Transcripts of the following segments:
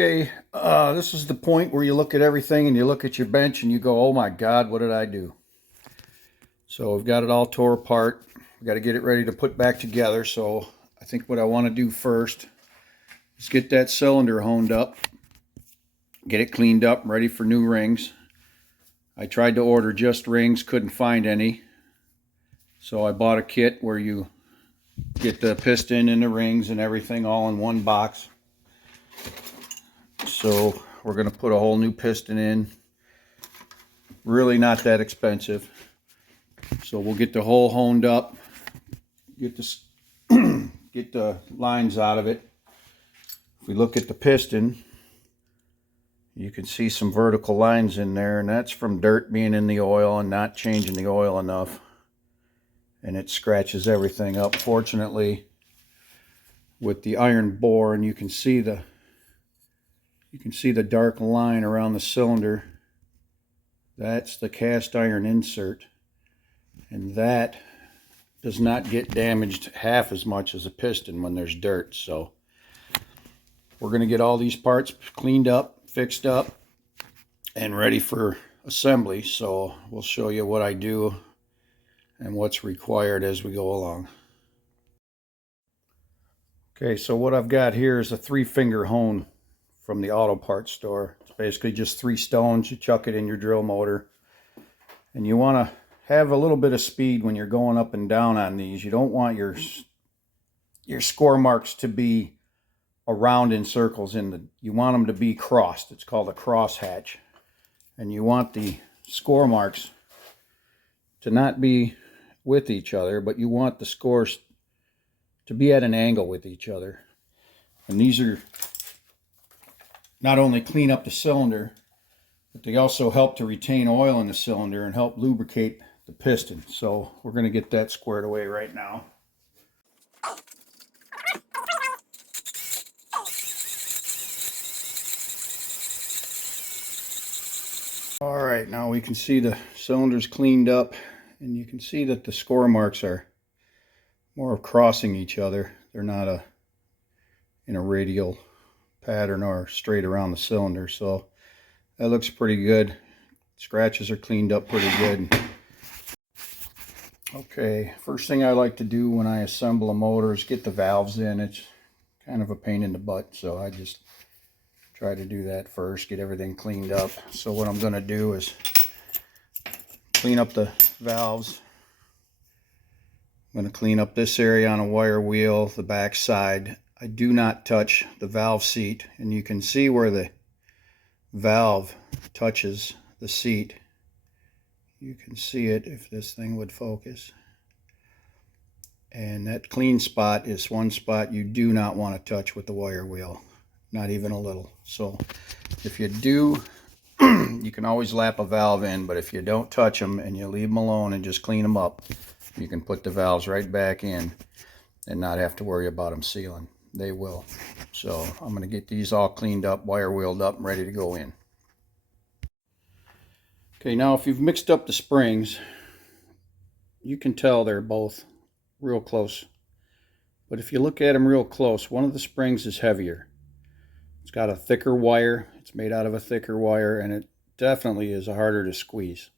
Okay, this is the point where you look at everything and you look at your bench and you go, oh my God, what did I do? So I've got it all tore apart. I've got to get it ready to put back together. So I think what I want to do first is get that cylinder honed up, get it cleaned up, ready for new rings. I tried to order just rings, couldn't find any. So I bought a kit where you get the piston and the rings and everything all in one box. So we're going to put a whole new piston in. Really not that expensive. So we'll get the hole honed up, get the lines out of it. If we look at the piston, you can see some vertical lines in there, and that's from dirt being in the oil and not changing the oil enough. And it scratches everything up. Fortunately, with the iron bore, and you can see the dark line around the cylinder. That's the cast iron insert, and that does not get damaged half as much as a piston when there's dirt. So we're going to get all these parts cleaned up, fixed up, and ready for assembly. So we'll show you what I do and what's required as we go along. Okay, so what I've got here is a 3-finger hone from the auto parts store. It's basically just 3 stones. You chuck it in your drill motor, and you want to have a little bit of speed when you're going up and down on these. You don't want your score marks to be around in circles. You want them to be crossed. It's called a cross hatch. And you want the score marks to not be with each other, but you want the scores to be at an angle with each other. And these are not only clean up the cylinder, but they also help to retain oil in the cylinder and help lubricate the piston. So we're going to get that squared away right now. All right, now we can see the cylinders cleaned up, and you can see that the score marks are more of crossing each other. They're not in a radial pattern or straight around the cylinder. So that looks pretty good. Scratches are cleaned up pretty good. Okay, first thing I like to do when I assemble a motor is get the valves in. It's kind of a pain in the butt, so I just try to do that first, get everything cleaned up. So what I'm going to do is clean up the valves. I'm going to clean up this area on a wire wheel, the back side. I do not touch the valve seat, and you can see where the valve touches the seat. You can see it if this thing would focus. And that clean spot is one spot you do not want to touch with the wire wheel, not even a little. So if you do, you can always lap a valve in, but if you don't touch them and you leave them alone and just clean them up, you can put the valves right back in and not have to worry about them sealing. They will. So I'm going to get these all cleaned up, wire wheeled up, and ready to go in. Okay, now if you've mixed up the springs, you can tell they're both real close. But if you look at them real close, one of the springs is heavier. It's got a thicker wire. It's made out of a thicker wire, and it definitely is harder to squeeze.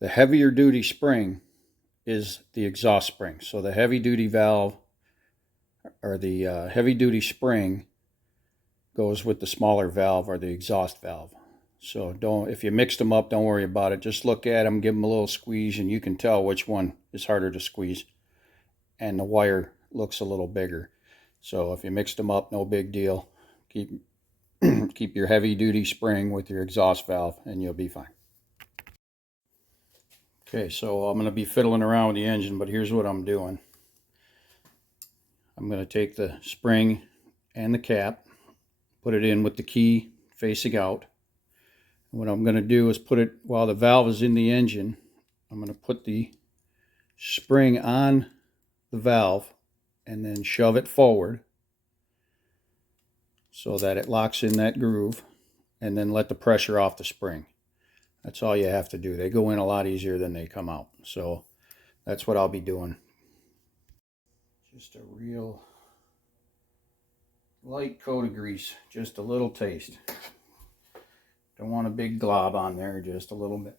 The heavier duty spring is the exhaust spring. So the heavy duty valve, or the heavy duty spring, goes with the smaller valve or the exhaust valve. So if you mixed them up, don't worry about it. Just look at them, give them a little squeeze, and you can tell which one is harder to squeeze. And the wire looks a little bigger. So if you mixed them up, no big deal. Keep your heavy duty spring with your exhaust valve and you'll be fine. Okay, so I'm going to be fiddling around with the engine, but here's what I'm doing. I'm going to take the spring and the cap, put it in with the key facing out. What I'm going to do is put it, while the valve is in the engine, I'm going to put the spring on the valve and then shove it forward so that it locks in that groove, and then let the pressure off the spring. That's all you have to do. They go in a lot easier than they come out. So that's what I'll be doing. Just a real light coat of grease, just a little taste. Don't want a big glob on there, just a little bit.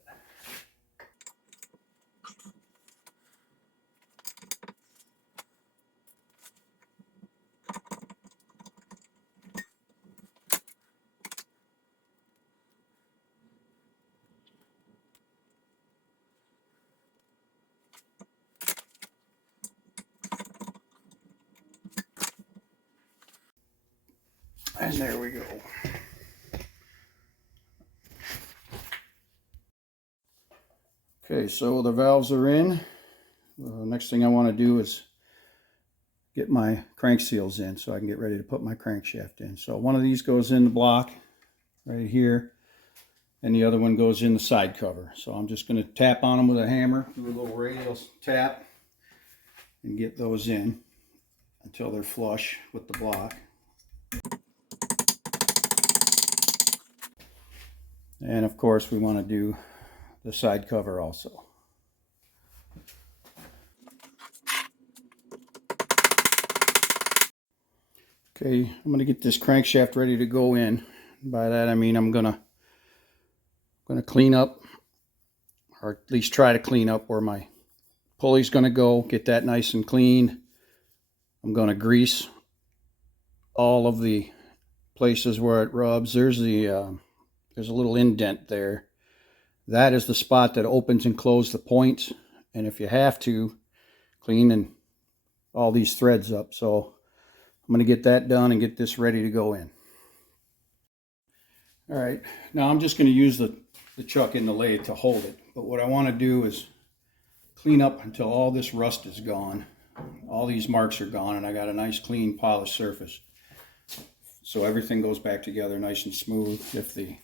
And there we go. Okay, so the valves are in. Next thing I want to do is get my crank seals in so I can get ready to put my crankshaft in. So one of these goes in the block right here, and the other one goes in the side cover. So I'm just going to tap on them with a hammer, do a little radial tap, and get those in until they're flush with the block. And of course we want to do the side cover also. Okay, I'm going to get this crankshaft ready to go in. By that I mean I'm going to clean up, or at least try to clean up where my pulley's going to go, get that nice and clean. I'm going to grease all of the places where it rubs. There's a little indent there. That is the spot that opens and closes the points, and if you have to, clean all these threads up. So I'm going to get that done and get this ready to go in. All right, now I'm just going to use the chuck in the lathe to hold it, but what I want to do is clean up until all this rust is gone. All these marks are gone, and I got a nice clean polished surface. So everything goes back together nice and smooth. If the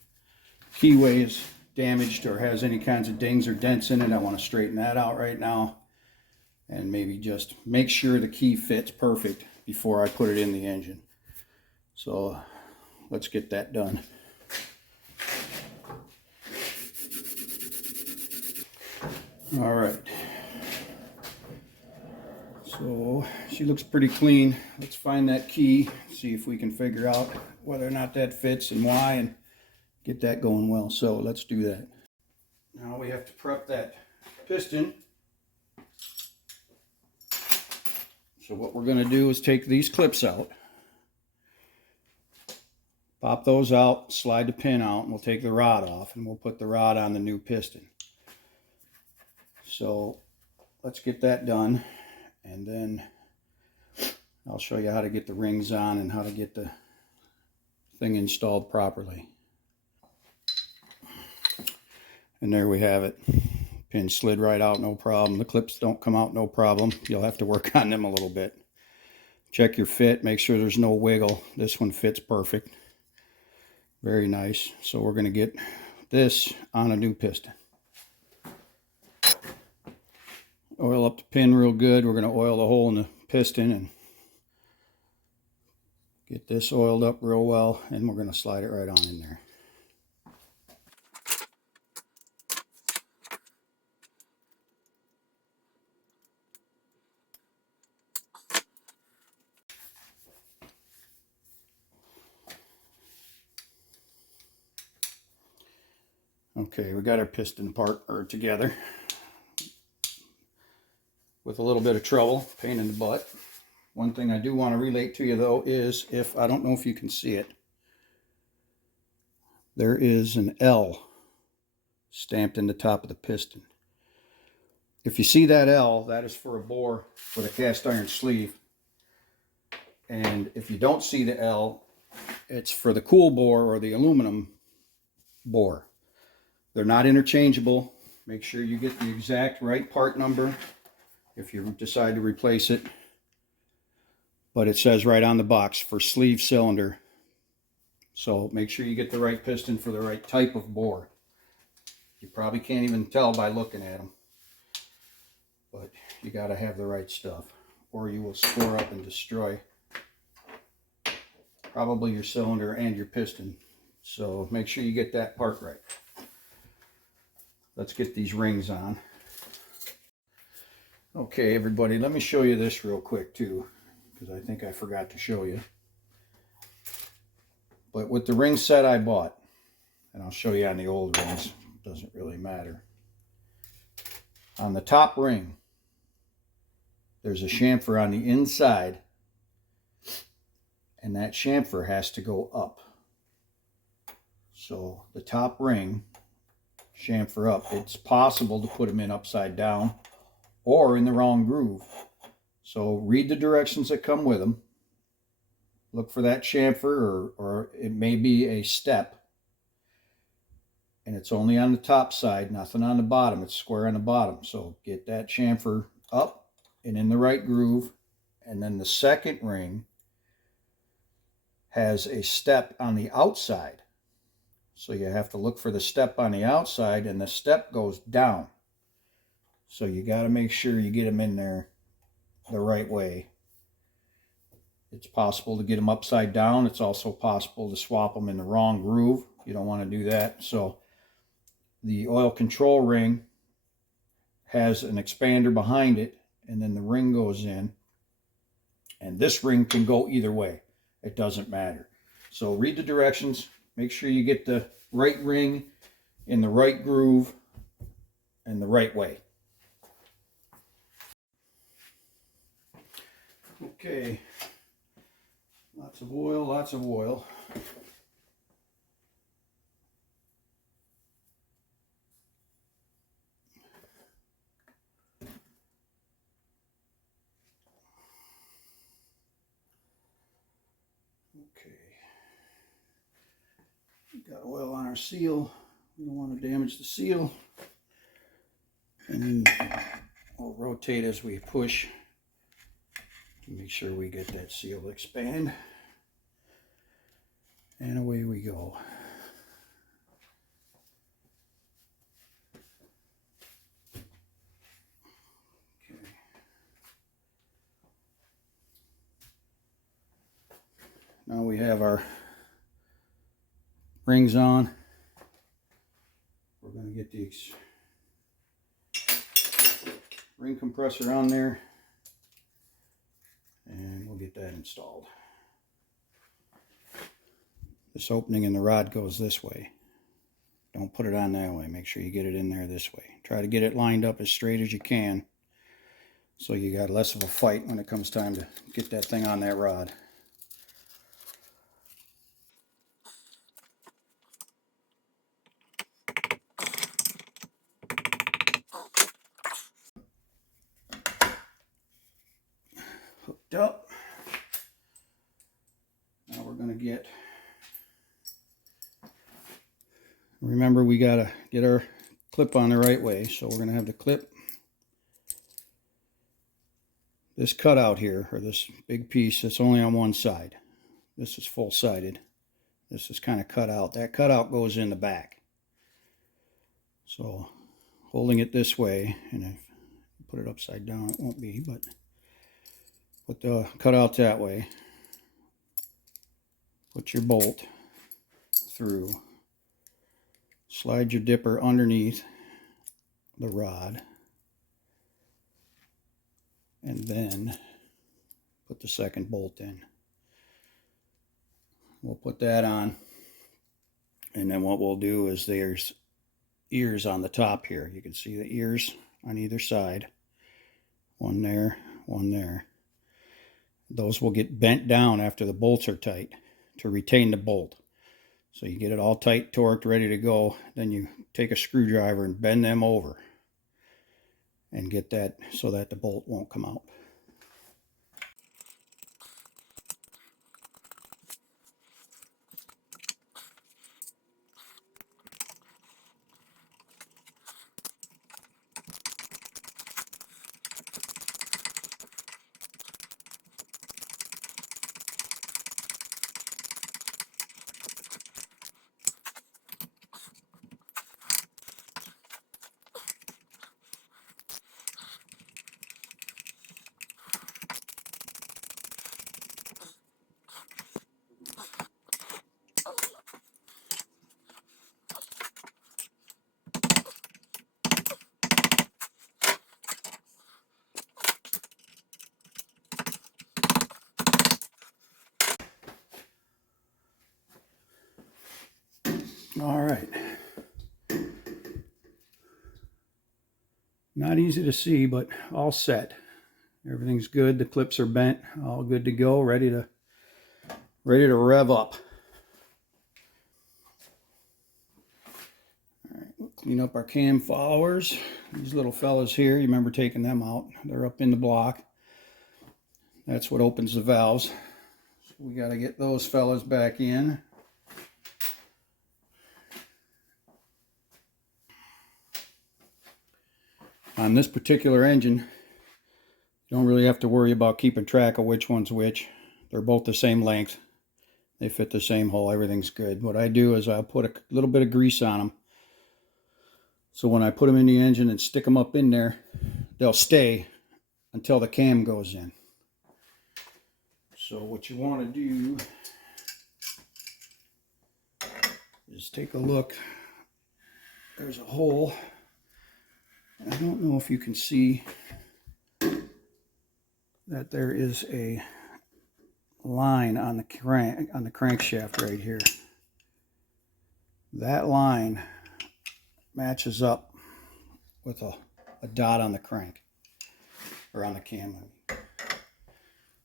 keyway is damaged or has any kinds of dings or dents in it, I want to straighten that out right now. And maybe just make sure the key fits perfect before I put it in the engine. So let's get that done. All right. So she looks pretty clean. Let's find that key, see if we can figure out whether or not that fits and why, and get that going well. So let's do that. Now we have to prep that piston. So what we're going to do is take these clips out, pop those out, slide the pin out, and we'll take the rod off, and we'll put the rod on the new piston. So let's get that done, and then I'll show you how to get the rings on and how to get the thing installed properly. And there we have it. Pin slid right out, no problem. The clips don't come out, no problem. You'll have to work on them a little bit. Check your fit, make sure there's no wiggle. This one fits perfect. Very nice. So we're going to get this on a new piston. Oil up the pin real good. We're going to oil the hole in the piston and get this oiled up real well, and we're going to slide it right on in there. Okay, we got our piston together with a little bit of trouble, pain in the butt. One thing I do want to relate to you though is, if I don't know if you can see it, there is an L stamped in the top of the piston. If you see that L, that is for a bore with a cast iron sleeve. And if you don't see the L, it's for the cool bore or the aluminum bore. They're not interchangeable. Make sure you get the exact right part number if you decide to replace it. But it says right on the box for sleeve cylinder. So make sure you get the right piston for the right type of bore. You probably can't even tell by looking at them. But you got to have the right stuff, or you will score up and destroy probably your cylinder and your piston. So make sure you get that part right. Let's get these rings on. Okay, everybody, let me show you this real quick too, because I think I forgot to show you. But with the ring set I bought, and I'll show you on the old rings, it doesn't really matter. On the top ring, there's a chamfer on the inside, and that chamfer has to go up. So the top ring, chamfer up. It's possible to put them in upside down or in the wrong groove. So read the directions that come with them. Look for that chamfer, or it may be a step. And it's only on the top side, nothing on the bottom. It's square on the bottom. So get that chamfer up and in the right groove. And then the second ring has a step on the outside. So you have to look for the step on the outside, and the step goes down. So you got to make sure you get them in there the right way. It's possible to get them upside down. It's also possible to swap them in the wrong groove. You don't want to do that. So the oil control ring has an expander behind it, and then the ring goes in. And this ring can go either way. It doesn't matter. So read the directions. Make sure you get the right ring in the right groove and the right way. Okay. Lots of oil, lots of oil. Okay. We've got oil on our seal. We don't want to damage the seal. And then we'll rotate as we push to make sure we get that seal to expand. And away we go. Okay. Now we have our rings on. We're going to get the ring compressor on there, and we'll get that installed. This opening in the rod goes this way. Don't put it on that way. Make sure you get it in there this way. Try to get it lined up as straight as you can, so you got less of a fight when it comes time to get that thing on that rod. Hooked up. Now we're going to get, remember we got to get our clip on the right way, so we're going to have the clip, this cutout here, or this big piece that's only on one side. This is full-sided. This is kind of cut out. That cutout goes in the back. So holding it this way, and if you put it upside down it won't be, but put the cutout that way. Put your bolt through. Slide your dipper underneath the rod. And then put the second bolt in. We'll put that on. And then what we'll do is there's ears on the top here. You can see the ears on either side. One there, one there. Those will get bent down after the bolts are tight to retain the bolt. So you get it all tight, torqued, ready to go. Then you take a screwdriver and bend them over and get that so that the bolt won't come out. All right. Not easy to see, but all set. Everything's good. The clips are bent, all good to go, ready to rev up. All right, we'll clean up our cam followers. These little fellas here, you remember taking them out. They're up in the block. That's what opens the valves. So we got to get those fellas back in. On this particular engine, you don't really have to worry about keeping track of which one's which. They're both the same length. They fit the same hole. Everything's good. What I do is I'll put a little bit of grease on them. So when I put them in the engine and stick them up in there, they'll stay until the cam goes in. So what you want to do is take a look. There's a hole. I don't know if you can see that there is a line on the crankshaft right here. That line matches up with a dot on the crank, or on the cam.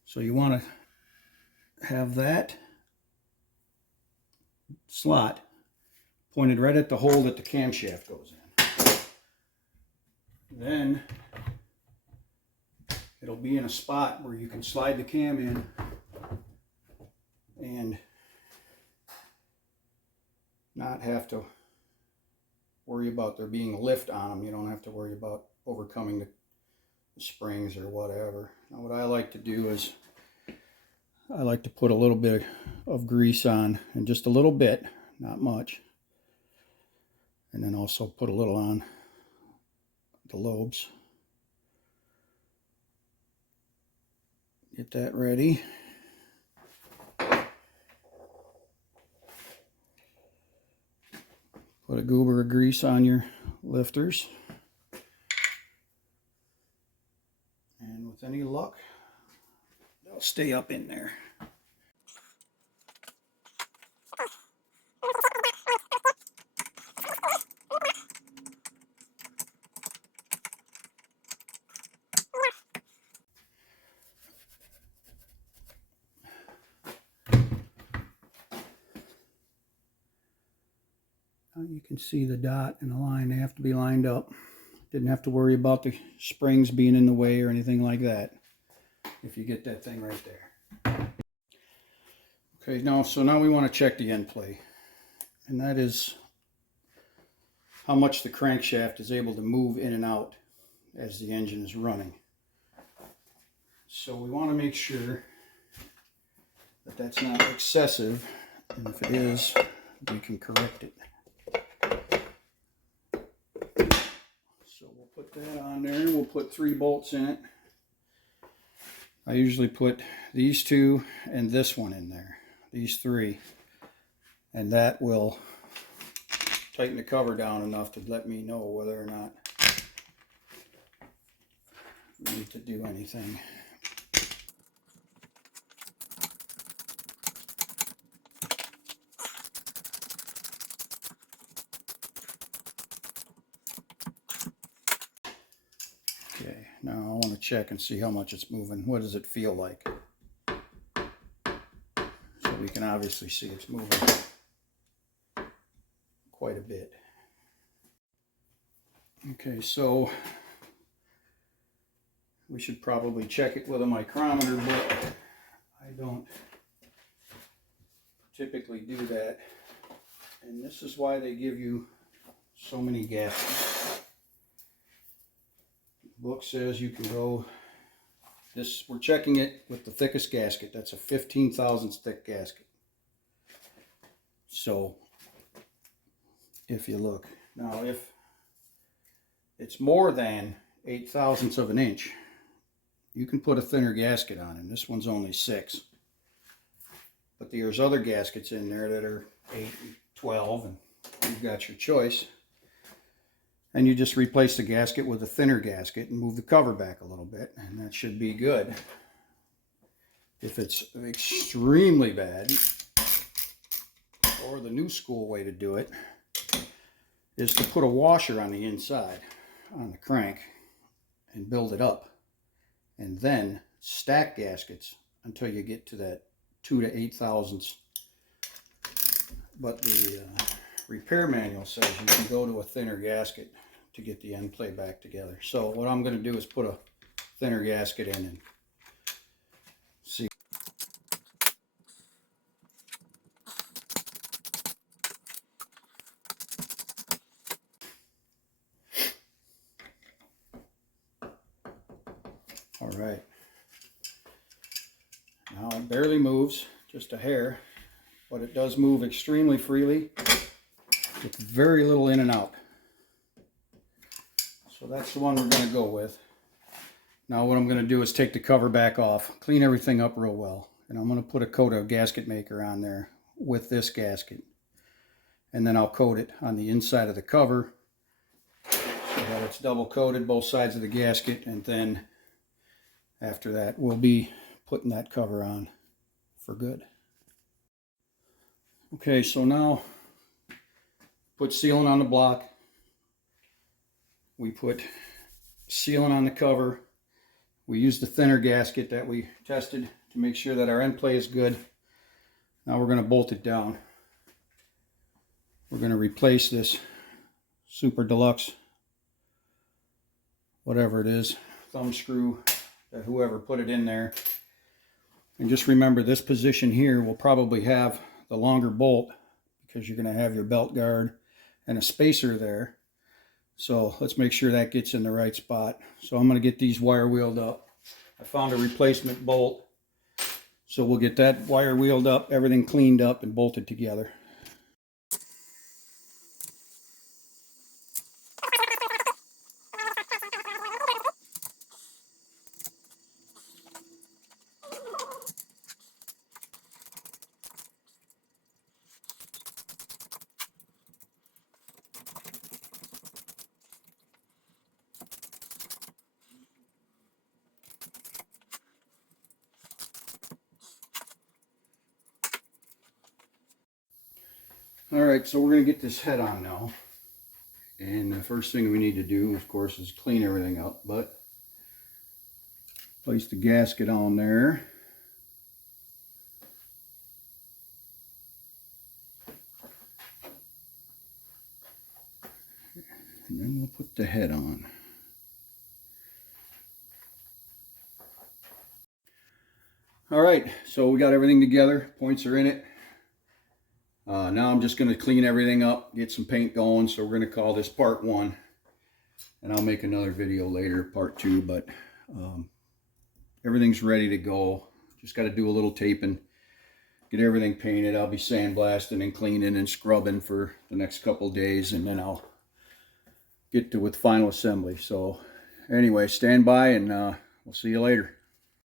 So you want to have that slot pointed right at the hole that the camshaft goes in. Then it'll be in a spot where you can slide the cam in and not have to worry about there being a lift on them. You don't have to worry about overcoming the springs or whatever. Now what I like to do is I like to put a little bit of grease on, and just a little bit, not much, and then also put a little on the lobes. Get that ready. Put a goober of grease on your lifters. And with any luck, they'll stay up in there. You can see the dot and the line. They have to be lined up. Didn't have to worry about the springs being in the way or anything like that if you get that thing right there. Okay, so now we want to check the end play, and that is how much the crankshaft is able to move in and out as the engine is running. So we want to make sure that that's not excessive, and if it is, we can correct it. So we'll put that on there. We'll put 3 bolts in it. I usually put these 2 and this one in there, these 3, and that will tighten the cover down enough to let me know whether or not we need to do anything. Okay, now I want to check and see how much it's moving. What does it feel like? So we can obviously see it's moving quite a bit. Okay, so we should probably check it with a micrometer, but I don't typically do that. And this is why they give you so many gaskets. The book says you can go, we're checking it with the thickest gasket. That's a 15 thousandths thick gasket. So if you look, now if it's more than 8 thousandths of an inch, you can put a thinner gasket on, and this one's only 6. But there's other gaskets in there that are 8 and 12, and you've got your choice. And you just replace the gasket with a thinner gasket and move the cover back a little bit, and that should be good. If it's extremely bad, or the new school way to do it, is to put a washer on the inside, on the crank, and build it up. And then stack gaskets until you get to that 2 to 8 thousandths. But the repair manual says you can go to a thinner gasket to get the end play back together. So what I'm going to do is put a thinner gasket in and see. All right. Now it barely moves, just a hair, but it does move extremely freely with very little in and out. So that's the one we're going to go with. Now what I'm going to do is take the cover back off, clean everything up real well, and I'm going to put a coat of gasket maker on there with this gasket. And then I'll coat it on the inside of the cover so that it's double coated both sides of the gasket, and then after that we'll be putting that cover on for good. Okay, so now put sealant on the block. We put sealant on the cover. We used the thinner gasket that we tested to make sure that our end play is good. Now we're going to bolt it down. We're going to replace this Super Deluxe, whatever it is, thumb screw that whoever put it in there. And just remember, this position here will probably have the longer bolt because you're going to have your belt guard and a spacer there. So let's make sure that gets in the right spot. So I'm going to get these wire wheeled up. I found a replacement bolt. So we'll get that wire wheeled up, everything cleaned up and bolted together. Alright, so we're going to get this head on now. And the first thing we need to do, of course, is clean everything up. But place the gasket on there. And then we'll put the head on. Alright, so we got everything together. Points are in it. Now I'm just going to clean everything up, get some paint going. So we're going to call this part 1. And I'll make another video later, part 2. But everything's ready to go. Just got to do a little taping, get everything painted. I'll be sandblasting and cleaning and scrubbing for the next couple days. And then I'll get to with final assembly. So anyway, stand by and we'll see you later.